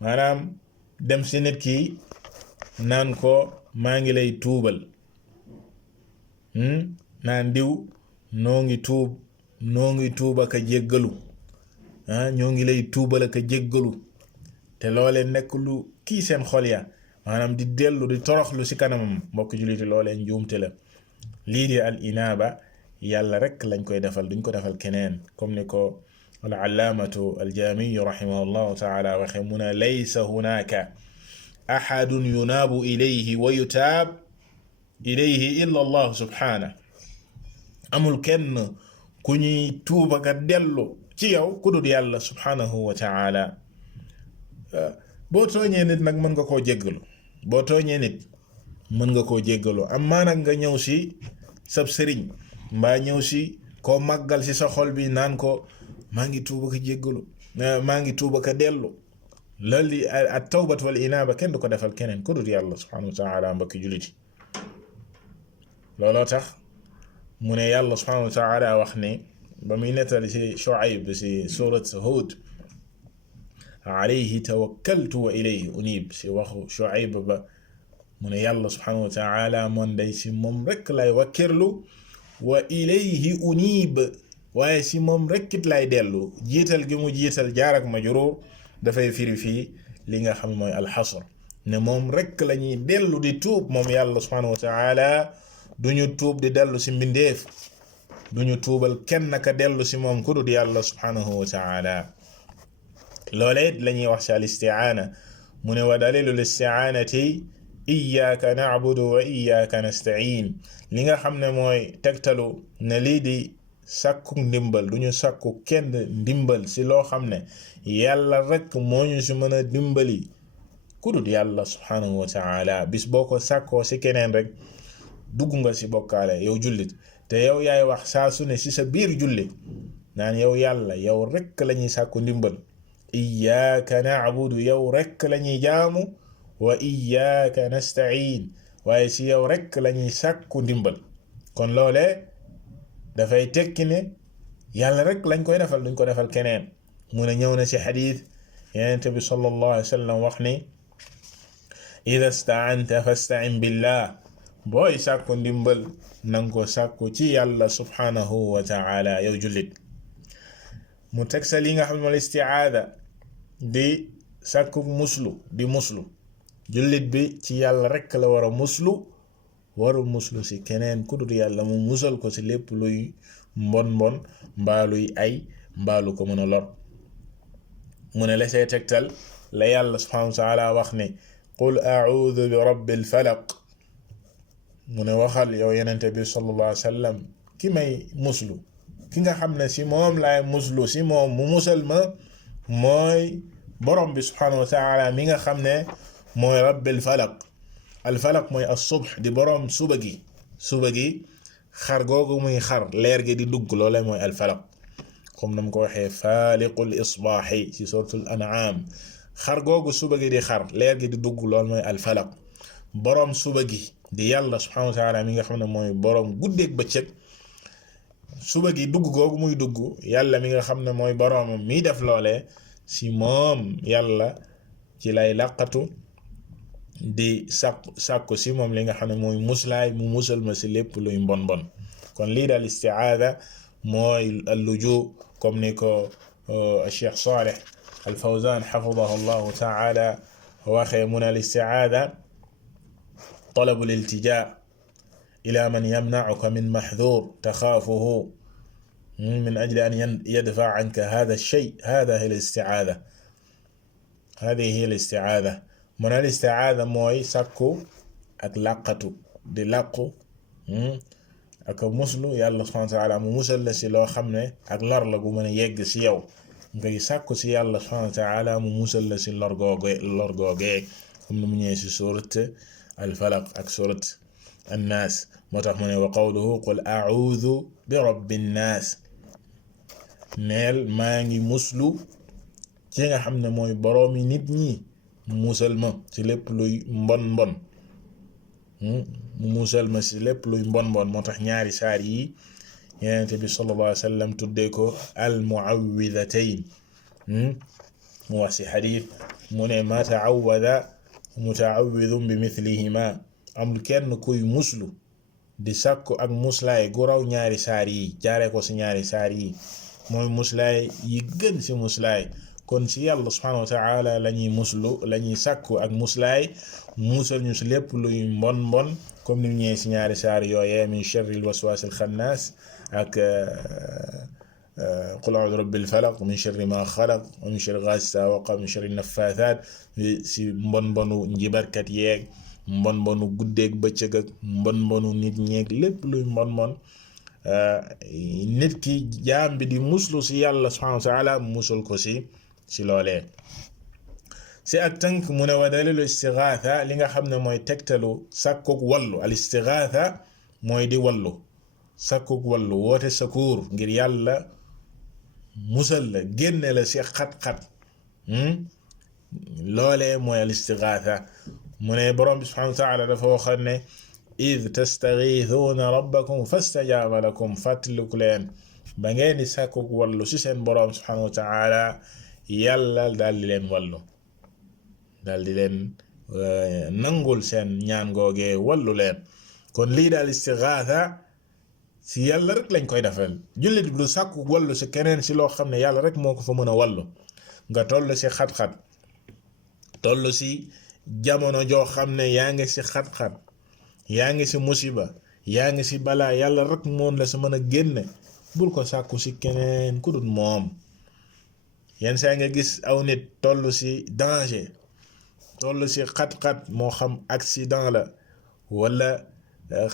maanaam dem si nit ki naan ko maa ngi lay tuubal naan diw noo ngi tuuba ka jéggalu ñoo ngi lay tuubal ka jéggalu te loole nekk lu kii seen xol ya maanaam di dellu di toroxlu si kanamam mbokk jullit loole njuumte la lii di al inaaba yàlla rek lañ koy defal duñ ko defal keneen comme ni ko al allaamatu al jaami rahimahullahu taala waxe mu ne laysa hunaka ahadun yunaabu ilayhi wa yutaab ilayhi illa allah subhanahu amul kenn ku ñuy tuuba ka dellu ci yow ku dul yàlla subhanahu wa taala boo tooñee nit nag mën nga koo jéggalu boo tooñee nit mën nga koo jéggalu amma nag nga ñëw si sab sëriñ mbaa ñëw si koo màggal si sa xol bi naan ko maa ngi tuuba ka jéggalu maa ngi tuuba ka dellu loolu di at tawbat wal inaaba kenn du ko defal keneen ku dul yàlla subhanahu wa taala mbokki juliti looloo tax mu ne yàlla subhanahu wa taala wax ne ba muy nettali si Shuayb si surat Hud alayhi tawakkaltu wa ilayhi unib si waxu Shuayb ba mu ne yàlla subhanahu wa taala moom day si moom rek lay wakkirlu wa ilayhi unib waaye si moom rekkit lay dellu jiital gi mu jiital jaar ak majruur dafay firi fii li nga xam mooy alxasr ne moom rek la ñuy dellu di tuub moom yàlla subhanahu wa taala duñu tuub di dellu si mbindeef duñu tuubal kenn ka dellu si moom ku dul yàlla subhanahu wa taala loolee la ñuy wax si al istiaana mu ne wa dalilu l istiaanati iyyaka na'budu wa iyyaka nasta'in li nga xam ne mooy tegtalu ne lii di sàkku ndimbal duñu sàkku kenn ndimbal si loo xam ne yàlla rek moo ñu si mën a dimbali ku dul yàlla subhanahu wa taala bis boo ko sàkkoo si keneen rek dugg nga si bokkaale yow jullit te yow yaay wax saa su ne si sa biir julli naan yow yàlla yow rek la ñuy sàkku ndimbal iyyaka na'budu yow rek la ñuy jaamu wa iyyaka nasta'in waaye si yow rek la ñuy sàkku ndimbal kon loole dafay tekki ne yàlla rek lañ koy defal duñ ko defal keneen mu ne ñëw na ci xadiis Yonent bi sallallahu alayhi wa sallam wax ni ida sta'anta fasta'in billah booy sàkku ndimbal nanga ko sàkku ci yàlla subhanahu wa ta'ala yow jullit mu teg sa li nga xam ne mooy isti'aada di sàkku muslu di muslu jullit bi ci yàlla rek la war a muslu waru muslu si keneen ku dul yàlla mu musal ko si lépp luy mbon mbaaluy ay mbaalu ko mën a lor mu ne la say tegtal la yàlla subhanahu wa ta'ala wax ne qul a'udhu bi rabbil falaq mu ne waxal yow yenente bi sallallahu alayhi wa sallam ki may muslu ki nga xam ne si moom laay muslu si moom mu musal ma mooy borom bi subhanahu wa ta'ala mi nga xam ne mooy rabbil falaq al falaq mooy as-subh di borom suba gi xar googu muy xar leer gi di dugg loole mooy al falaq comme nam ko waxee faaliqul isbaahi ci suratul an'am xar googu suba gi di xar leer gi di dugg loolu mooy al falaq borom suba gi di yàlla subhanahu wa ta'ala mi nga xam ne mooy borom guddeeg bëccëg suba gi dugg googu muy dugg yàlla mi nga xam ne mooy boromam mi def loole si moom yàlla ci lay laqatu di sàkku si moom li nga xam ne mooy muslaay mu musal ma si lépp luy mbon kon lii daal isti'aada mooy alluju comme ni ko Cheikh Salih al Fawzan xafidahu llahu taala waxee mun al istiaada talabu al iltija ila man yamnacuka min maxdur taxaafuhu min ajli an yadfaca anka hada alshay hada hiya al istiaada hadihi hiya al istiaada mun al istiaada mooy sàkku ak làqatu di làqu ak muslu yàlla subhanahu wa taala mu musal la si loo xam ne ak lor la gu mën a yegg si yow ngay sàkku si yàlla subhanahu wa taala mu musal la si lor googee comme ni mu ñëwee si surat al falaq ak surat an naas moo tax mu ne wa qawluhu qul a'udhu bi rabbin naas neel maa ngi muslu ci nga xam ne mooy boroomi nit ñi musal ma ci lépp luy mbon mbon mu musal ma si lépp luy mbon mbon moo tax ñaari saar yi Yonent bi sallallahu alayhi wa sallam tuddee ko al muawwidatayn mu wax si xadiis mu ne ma taawwada mutaawwidun bi mithlihima amul kenn kuy muslu di sàkku ak muslaay gu raw ñaari saar yi jaaree ko si ñaari saar yi mooy muslaay yi gën si muslaay kon si yàlla subhanahu wa taala la ñuy muslu la ñuy sàkku ak muslaay musal ñu si lépp luy mbon mbon comme ni mu ñëwee si ñaari saar yooyee min sharril waswasil xannaas ak qul a'udhu bi rabbil falaq min sharri ma xalaq wa min sharri ghasiqin idha waqab min sharri naffathat si mbon mbonu njibarkat yeeg mbon mbonu guddeeg bëccëg ak mbon mbonu nit ñeeg lépp luy mbon mbon nit ki jaam bi di muslu si yàlla subhanahu wa taala musul ko si loolee si ak tënk mu ne wa dalilu istighatha li nga xam ne mooy tegtalu sàkkuk wallu al istighatha mooy di wallu sàkkuk wallu woote secours ngir yàlla musal la génne la si xat-xat loolee mooy al istighatha mu ne borom bi subhanahu wa taala dafa waxoon ne id tastaghithuna rabbakum fastajaaba lakum fàttaliku leen ba ngeen di sàkkuk wallu si seen borom subhanahu wa taala yàlla daal di leen wallu daal di leen nangul seen ñaan googee wallu leen kon lii daal istighatha si yàlla rek lañ koy defal jullit bi du sàkku wallu si keneen si loo xam ne yàlla rek moo ko fa mën a wallu nga toll si xat-xat toll si jamono joo xam ne yaa ngi si xat-xat yaa ngi si musiba yaa ngi si balaa yàlla rek moom la sa mën a génne bul ko sàkku si keneen ku dul moom yenn saa nga gis aw nit toll si danger toll si xat-xat moo xam accident la wala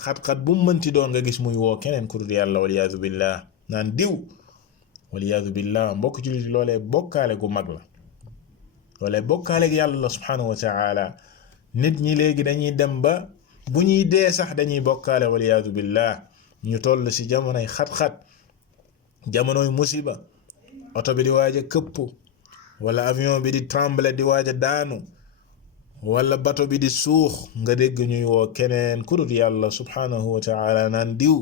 xat-xat bu mu mënti doon nga gis muy woo keneen ku dul yàlla waliyaadu billah naan diw waliyaadu billah mbokk jullit loolee bokkaale gu mag la loolee bokkaale gi yàlla subhanahu wa taala nit ñi léegi dañuy dem ba bu ñuy dee sax dañuy bokkaale waliyaadu billah ñu toll si jamonoy xat-xat jamonoy musiba oto bi di waaj a këpp wala avion bi di trembler di waaj a daanu wala bato bi di suux nga dégg ñuy woo keneen ku dul yàlla subhanahu wa taala naan diw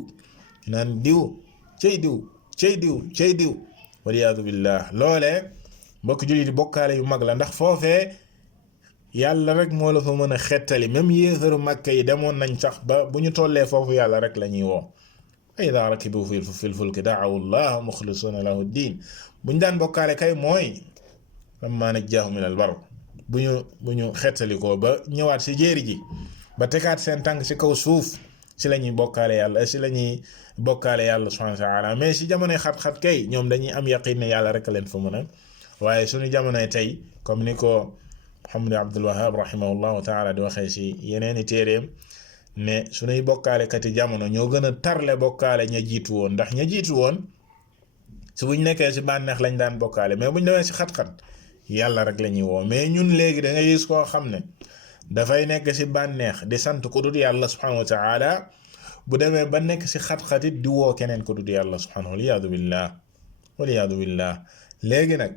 cey diw waliyaadu billah loolee mbokk jullit di bokkaale yu mag la ndax foofee yàlla rek moo la fa mën a xettali même yéefaru Makka yi demoon nañ sax ba bu ñu tollee foofu yàlla rek la ñuy woo fa idaa rakibu fil fulki da'awu llaha muxlisuuna lahu diin bu ñu daan bokkaale kay mooy lammaa najjaahum ilal barr bu ñu xettali ko ba ñëwaat si jéeri ji ba tegaat seen tànk si kaw suuf si la ñuy bokkaale yàlla subhaanahu wa taala mais si jamonoy xat-xat kay ñoom dañuy am yaqin ne yàlla rek leen fa mën a waaye suñu jamonoy tey comme ni ko Muhammad Abdul Wahhab rahimahullahu taala di waxee si yeneeni téeréem ne suñuy bokkaalekati jamono ñoo gën a tarle bokkaale ña jiitu woon ndax ña jiitu woon si buñ nekkee si bànneex lañ daan bokkaale mais buñ demee si xat-xat yàlla rek la ñuy woo mais ñun léegi da ngay gis koo xam ne dafay nekk si bànneex di sant ku dul yàlla subhanahu wa taala bu demee ba nekk si xat-xat it di woo keneen ku dul yàlla subhanahu waliyaadu billah léegi nag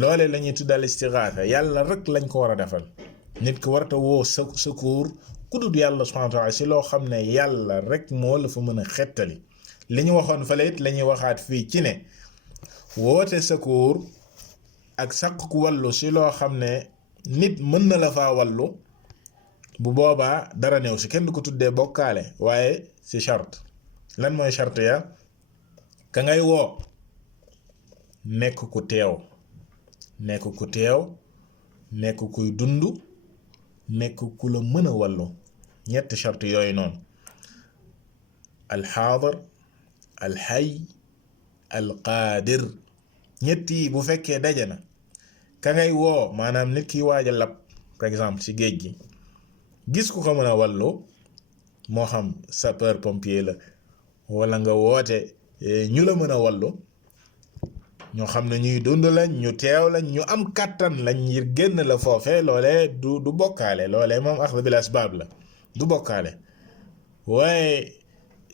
loole la ñuy tuddal istighatha yàlla rek lañ ko war a defal nit ki warta woo secours ku dul yàlla subhanahu wa taala si loo xam ne yàlla rek moo la fa mën a xettali li ñu waxoon fale it la ñuy waxaat fii ci ne woote secours ak sàkk wallu si loo xam ne nit mën na la faa wallu bu boobaa dara néew si kenn du ko tuddee bokkaale waaye si charte lan mooy charte ya ka ngay woo nekk ku teew nekk kuy dund nekk ku la mën a wallu ñetti charte yooyu noonu alxaadir alxay alqaadir ñett yi bu fekkee daje na ka ngay woo maanaam nit ki waaj a lab par exemple ci géej gi gis ku ko mën a wallu moo xam sapeur pompier la walla nga woote ñu la mën a wallu ñoo xam ne ñuy dund lañ ñu teew lañ ñu am kàttan lañ ngir génn la foofe loolee du bokkaale loolee moom axd bil asbaab la du bokkaale waaye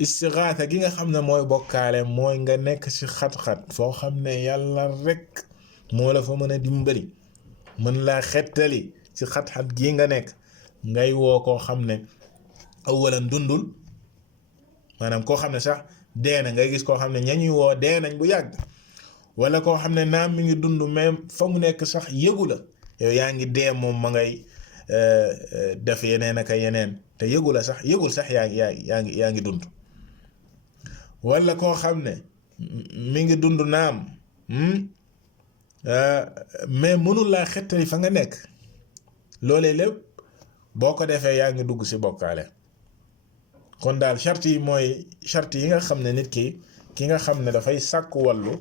istigaatha gi nga xam ne mooy bokkaale mooy nga nekk ci xat-xat foo xam ne yàlla rekk moo la fa mën a dimbali mën laa xettali ci xat-xat gii nga nekk ngay woo koo xam ne awalan dundul maanaam koo xam ne sax dee na ngay gis koo xam ne ñañuy woo dee nañ bu yàgg wala koo xam ne naam mi ngi dund même fa mu nekk sax yëgu la yow yaa ngi dee moom ma ngay def yeneen ak yeneen te yëgu la sax yëgul sax yaa ngi dund wala koo xam ne mi ngi dund naam mais mënul laa xettali fa nga nekk loolee lépp boo ko defee yaa ngi dugg ci bokkaale kon daal charte yi mooy charte yi nga xam ne nit ki nga xam ne dafay sàkku wallu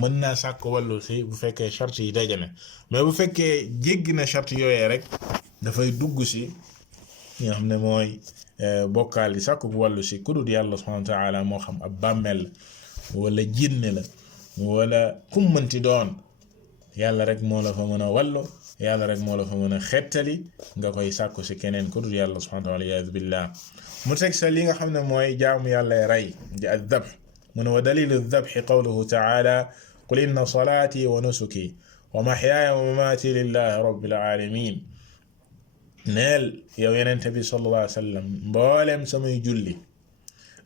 mën naa sàkku wallu ci bu fekkee charte yi daje na mais bu fekkee jéggi na charte yooyee rek dafay dugg ci ñi nga xam ne mooy bokkaal yi sàkku wallu ci ku dul yàlla subhanahu wa ta'ala moo xam ab bàmmeel la wala jinne la wala kum mënti doon yàlla rek moo la fa mën a wallu yàlla rek moo la fa mën a xettali nga koy sàkku ci keneen ku dul yàlla subhanahu wa ta'ala iyaazu billah mu teg sa li nga xam ne mooy jaamu yàlla rey di ad-dabh mu ne wa dalilu ad-dabhi qawluhu ta'ala qul inna salati wa nusuki wa mahyaaya wa mamaati lillahi rabbil alamin neel yow yenente bi sallallahu alayhi wa sallam mboolem samay julli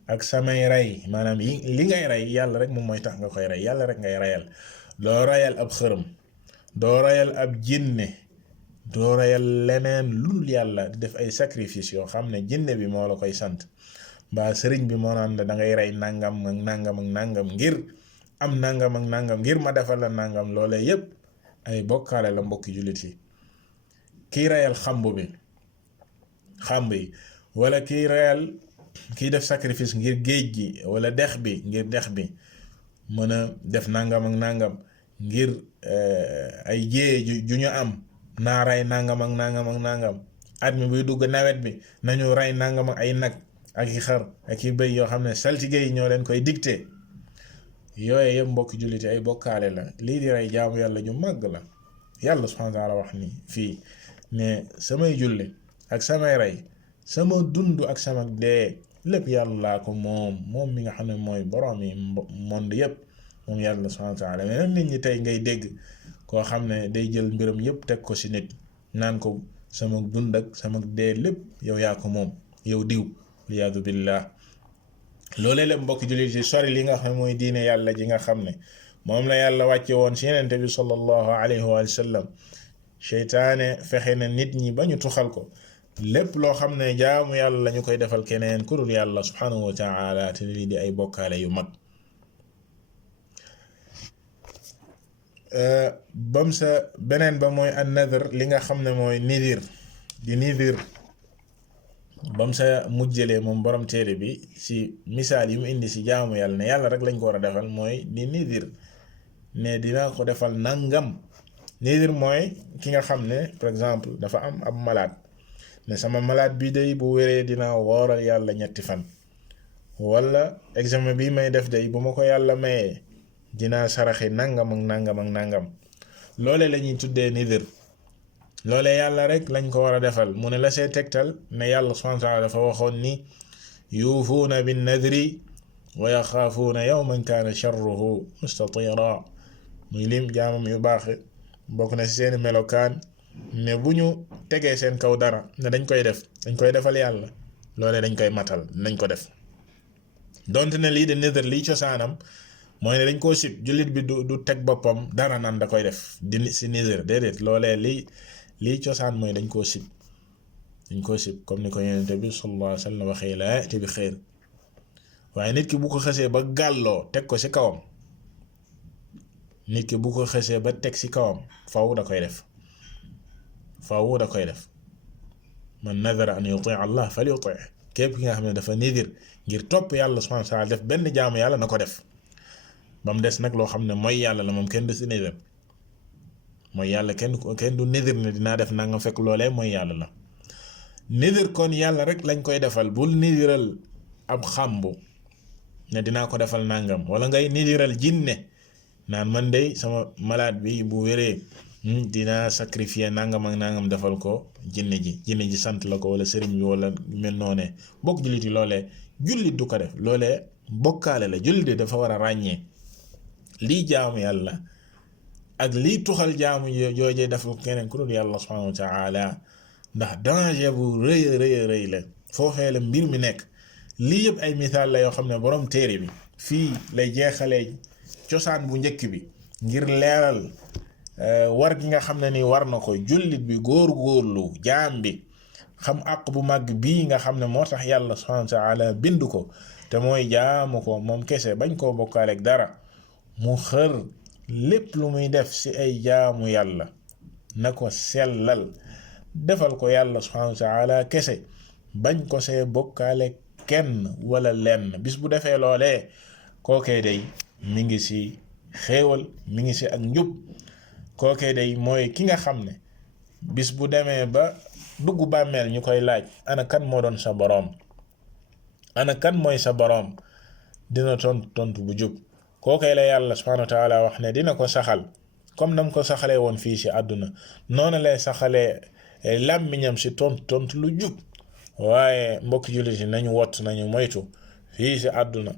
ak samay rey maanaam li ngay rey yàlla rek moom mooy tax nga koy rey yàlla rek ngay reyal doo reyal ab xërëm doo reyal ab jinne doo reyal leneen lul yàlla di def ay sacrifice yoo xam ne jinne bi moo la koy sant mbaa sëriñ bi moo naan la da ngay rey nangam ak nangam ak nangam ngir am nangam ak nangam ngir ma defal la nangam loole yépp ay bokkaale la mbokki jullit yi kii reyal xamb yi wala kii reyal kii def sacrifice ngir géej gi wala dex bi ngir dex bi mën a def nangam ak nangam ngir ay jéye ju ñu am naa rey nangam ak nangam ak nangam at mi buy dugg nawet bi nañu rey nangam ak ay nag ak i xar ak i bëy yoo xam ne saltige yi ñoo leen koy dicté yooye yëpp mbokki julliti ay bokkaale la lii di rey jaamu yàlla ju màgg la yàlla subhanahu wa ta'ala wax ni fii ne samay julli ak samay rey sama dund ak sama dee lépp yàlla laa ko moom mi nga xam ne mooy borom yi monde yëpp moom yàlla subhanahu wa ta'ala mais nit ñi tey ngay dégg koo xam ne day jël mbiram yëpp teg ko ci nit naan ko sama dund ak sama dee lépp yow yaa ko moom yow diw liyaadu billah loolee lépp mbokki jullit ci sori li nga xam ne mooy diine yàlla ji nga xam ne moom la yàlla wàcce woon ci yenente bi sallallahu alayhi wa sallam seytaane fexe na nit ñi ba ñu tuxal ko lépp loo xam ne jaamu yàlla la ñu koy defal keneen ku dul yàlla subhanahu wa ta'ala te lii di ay bokkaale yu mag bam sa beneen ba mooy an nadr li nga xam ne mooy nidir di nidir bam sa mujjalee moom borom téere bi ci misaal yi mu indi ci jaamu yàlla ne yàlla rek lañ ko war a defal mooy di nidir ne dina ko defal nangam nidir mooy ki nga xam ne par exemple dafa am ab malade ne sama malade bi day bu wéree dinaa wooral yàlla 3 fan wala examen bi may def day bu ma ko yàlla mayee dinaa saraxi nangam ak nangam ak nangam loole la ñuy tuddee nidir loole yàlla rek lañ ko war a defal mu ne la see tegtal ne yàlla subhanahu wa ta'ala dafa waxoon ni yuufuuna bin nadri wa yaxaafuuna yawman kaana sharruhu mustatira muy lim jaamam yu baax bokk na ci seeni melokaan ne bu ñu tegee seen kaw dara ne dañ koy defal yàlla loole dañ koy matal nañ ko def donte ne lii de nidir lii cosaanam mooy ne dañ koo sib jullit bi du teg boppam dara naan da koy def di ci nidir déedéet loolee lii cosaan mooy dañ koo sib comme ni ko yonent bi sallallahu alayhi wa sallam waxee laa ya'ti bi xeyr waaye nit ki bu ko xasee ba gàlloo teg ko ci kawam nit ki bu ko xësee ba teg ci kawam faw da koy def faw da koy def man nadara an yuti allah fal yuti képp ki nga xam ne dafa nidir ngir topp yàlla subhanahu wa taala def benn jaamu yàlla na ko def ba mu des nag loo xam ne mooy yàlla la moom kenn du si nidir mooy yàlla kenn du nidir ne dinaa def nangam fekk loolee mooy yàlla la nidir kon yàlla rek lañ koy defal bul nidiral ab xàmbu ne dinaa ko defal nangam wala ngay nidiral jinne naan man dey sama malade bi bu wéree dinaa sacrifier nangam ak nangam defal ko jinne ji sant la ko wala sëriñ bi wala mel noonee bokk jullit yi loolee jullit du ko def loolee bokkaale la jullit yi dafa war a ràññee lii jaamu yàlla ak lii tuxal jaamu joojee dafa keneen ku dul yàlla subhanahu wa taala ndax danger bu rëy la foofee la mbir mi nekk lii yëpp ay misaal la yoo xam ne borom téere bi fii lay jeexalee cosaan bu njëkk bi ngir leeral war gi nga xam ne ni war na ko jullit bi góor-góorlu jaam bi xam àq bu màgg bii nga xam ne moo tax yàlla subhanahu wa taala bind ko te mooy jaamu ko moom kese bañ koo bokkaaleeg dara mu xër lépp lu muy def ci ay jaamu yàlla na ko sellal defal ko yàlla subhanahu wa taala kese bañ ko see bokkaale kenn wala lenn bis bu defee loolee kookee day mi ngi ci xéewal mi ngi ci ak njub kookee day mooy ki nga xam ne bis bu demee ba dugg bàmmeel ñu koy laaj ana kan moo doon sa boroom ana kan mooy sa boroom dina tontu bu jub kookee la yàlla subhanahu wa taala wax ne dina ko saxal comme nam ko saxalee woon fii ci àdduna noonu lay saxalee làmmiñam ci tontu lu jub waaye mbokk jullit yi nañu wott nañu moytu fii ci àdduna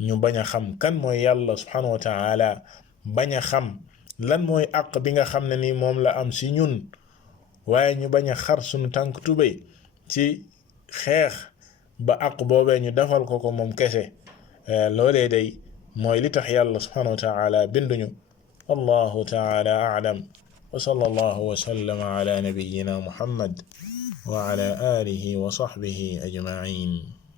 ñu bañ a xam kan mooy yàlla subhanahu wa taala bañ a xam lan mooy àq bi nga xam ne ni moom la am ci ñun waaye ñu bañ a xar suñu tànk tubéy ci xeex ba àq boobee ñu defal ko moom kese loolee day mooy li tax yàlla subhanahu wa taala binduñu wallahu taala a'lam wa sallallahu wa sallama ala nabiyyina muhammad wa ala alihi wa sahbihi ajma'in